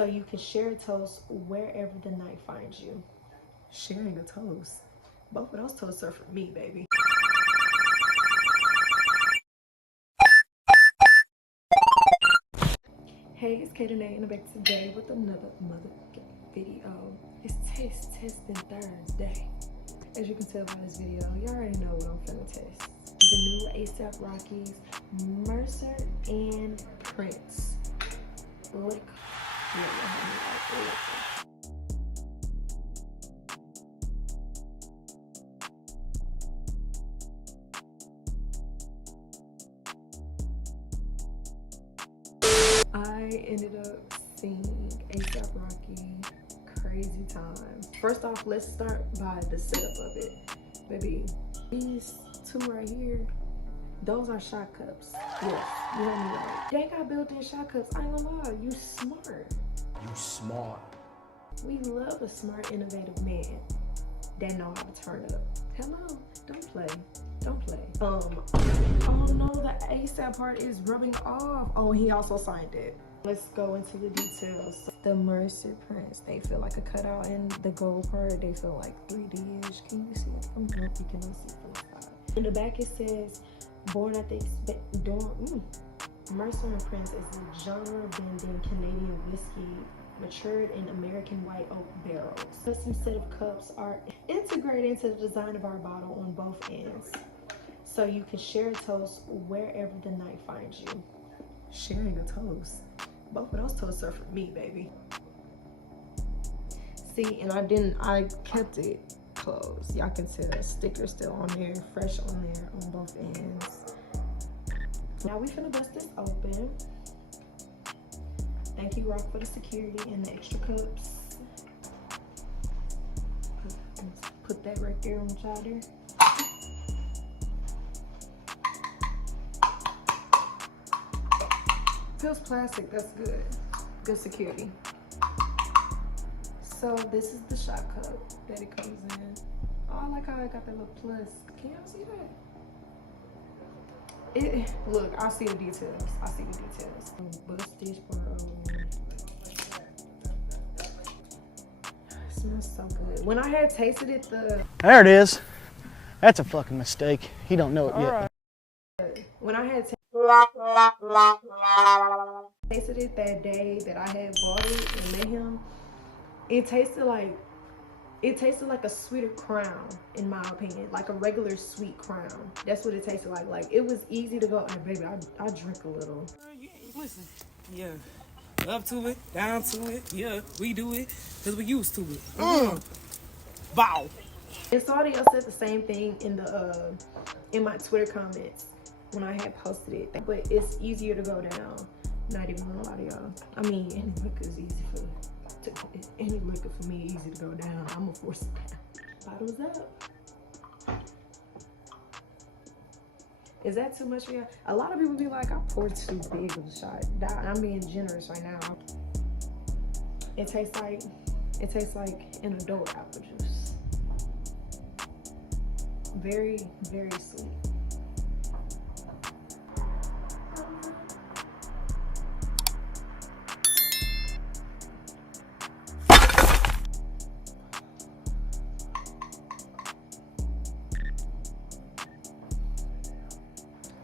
So you can share a toast wherever the night finds you. Sharing a toast? Both of those toasts are for me, baby. Hey, it's Kate and I'm back today with another video. It's taste testing Thursday. As you can tell by this video, you already know what I'm finna taste. The new A$AP Rocky's Mercer+Prince. Lick. I ended up seeing A$AP Rocky. Crazy time. First off, let's start by the setup of it. Baby, these two right here, those are shot cups. Yes, you heard me right. They got built-in shot cups. I ain't gonna lie, you smart. You smart. We love a smart, innovative man that know how to turn up. Hello, don't play. Don't play. Oh no, the A$AP part is rubbing off. Oh, he also signed it. Let's go into the details. The Mercer+Prince, they feel like a cutout, and the gold part, they feel like 3D-ish. Can you see it? I'm not you can see from the side. In the back it says, born at the Mercer+Prince is a genre-bending Canadian whiskey matured in American white oak barrels. Custom set of cups are integrated into the design of our bottle on both ends. So you can share a toast wherever the night finds you. Sharing a toast? Both of those toasts are for me, baby. See, and I kept it closed. Y'all can see the sticker still on there, fresh on there on both ends. Now we finna bust this open. Thank you, Rock, for the security and the extra cups. Put that right there on the chowder. Feels plastic, that's good. Good security. So this is the shot cup that it comes in. Oh, I like how I got that little plus. Can y'all see that? Look, I see the details. I see the details. Bust this part open. It smells so good. When I had tasted it, there it is. That's a fucking mistake. He don't know it yet. Right. When I had tasted it that day that I had bought it and met him, it tasted like a sweeter crown, in my opinion, like a regular sweet crown. That's what it tasted like. Like, it was easy to go. And baby, I drink a little. Listen, yeah, up to it, down to it, yeah, we do it because we used to it. Bow. And somebody else said the same thing in my Twitter comments when I had posted it. But it's easier to go down. Not even gonna lie to y'all. I mean, any liquor is easy any liquor for me easy to go down. I'm gonna force it down. Bottles up. Is that too much for y'all? A lot of people be like, I poured too big of a shot. I'm being generous right now. It tastes like an adult apple juice. Very, very sweet.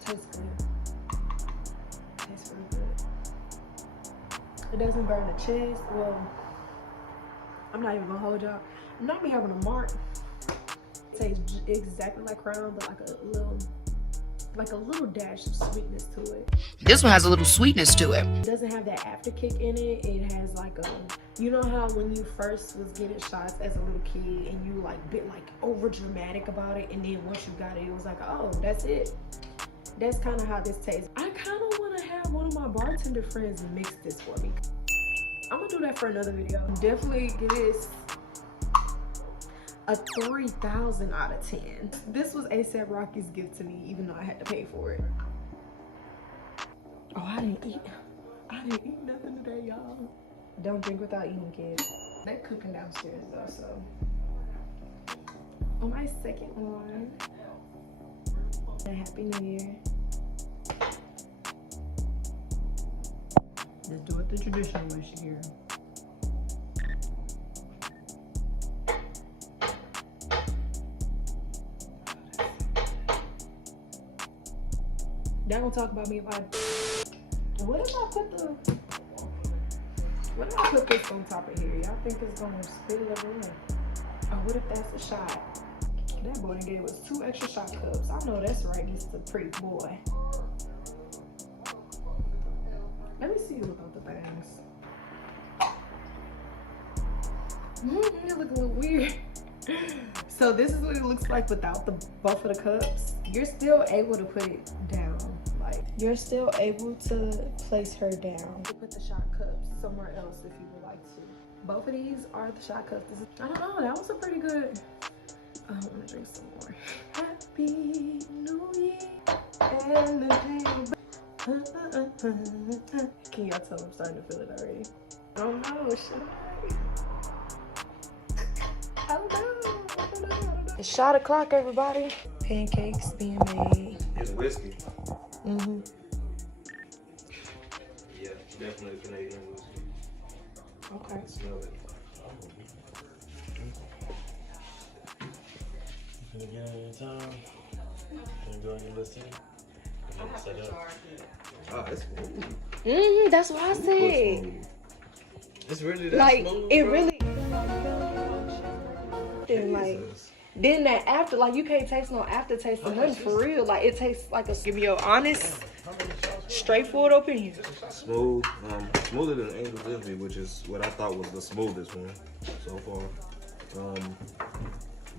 Tastes good. Tastes really good. It doesn't burn the chest. Well, I'm not even gonna hold y'all. I'm not be having a mark. It tastes exactly like Crown, but like a little dash of sweetness to it. This one has a little sweetness to it. It doesn't have that after kick in it. It has like you know how when you first was getting shots as a little kid and you like bit like over dramatic about it, and then once you got it, it was like, oh, that's it. That's kind of how this tastes. I kind of want to have one of my bartender friends mix this for me. I'm gonna do that for another video. Definitely give this a 3,000 out of 10. This was A$AP Rocky's gift to me, even though I had to pay for it. Oh, I didn't eat nothing today, y'all. Don't drink without eating, kids. They're cooking downstairs though, so. On my second one. Happy New Year. Let's do it the traditional way, Shakira. They don't talk about me if I. What if I put this on top of here? Y'all think it's gonna spill everywhere? Or what if that's a shot? That boy gave us 2 extra shot cups. I know that's right. This is a pretty boy. Let me see without the things. It look a little weird. So this is what it looks like without both of the cups. You're still able to put it down. Like, you're still able to place her down. You put the shot cups somewhere else if you would like to. Both of these are the shot cups. I don't know, that was a pretty good. I want to drink some more. Happy New Year and the day. Can y'all tell I'm starting to feel it already? I don't know, should I don't know. It's shot o'clock, everybody. Pancakes being made. It's whiskey. Mm-hmm. Yeah, definitely Canadian whiskey. Okay. I can smell it. Can you get any time? Can you go and listen? Set up. Oh, it's smooth. That's what I said. It's really that Like, smooth, it bro? really. Then like, Jesus. then that after, like, you can't taste no aftertaste of nothing for real. Like, it tastes like a. Give me your honest, straightforward opinion. Smooth, smoother than Angel's Envy, which is what I thought was the smoothest one so far.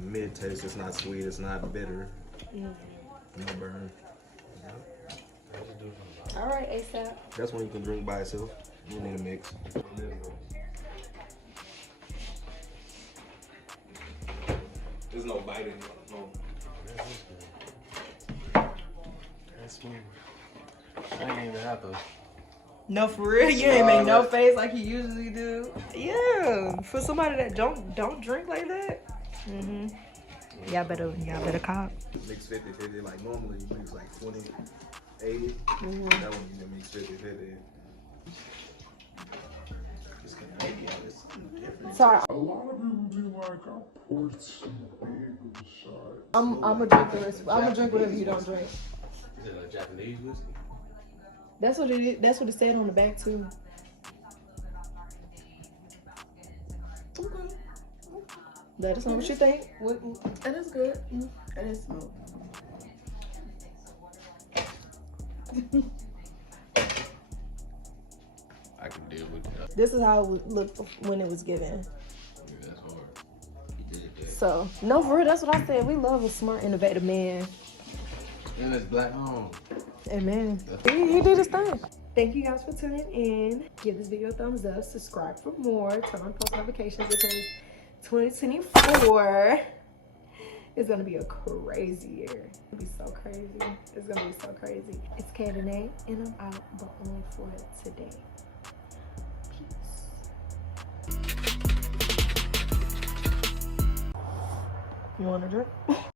Mid taste, it's not sweet, it's not bitter, no burn. All right, ASAP. That's when you can drink by itself. You need a mix. There's no bite in it. No. That's smooth. I ain't even have to. No, for real, you ain't make no face like you usually do. Yeah, for somebody that don't drink like that. Y'all better cop. Mix 50-50. Like normally you mix like 20-80. That one you can mix 50-50. Just Canadian, it's different. Sorry, A lot of people be like, I poured some big shot. I'm a drink the rest. I'm a drink whatever you don't drink. Is it a Japanese whiskey? That's what it is. That's what it said on the back too. Okay. Let us know what you think. That is good. That is smooth. I can deal with that. This is how it would look when it was given. That's hard. You did that. So, no, for real, that's what I said. We love a smart, innovative man. And it's black home. Amen. He did his thing. Thank you guys for tuning in. Give this video a thumbs up. Subscribe for more. Turn on post notifications because 2024 is going to be a crazy year. It's going to be so crazy. It's going to be so crazy. It's Kat and A, and I'm out, but only for today. Peace. You want to drink?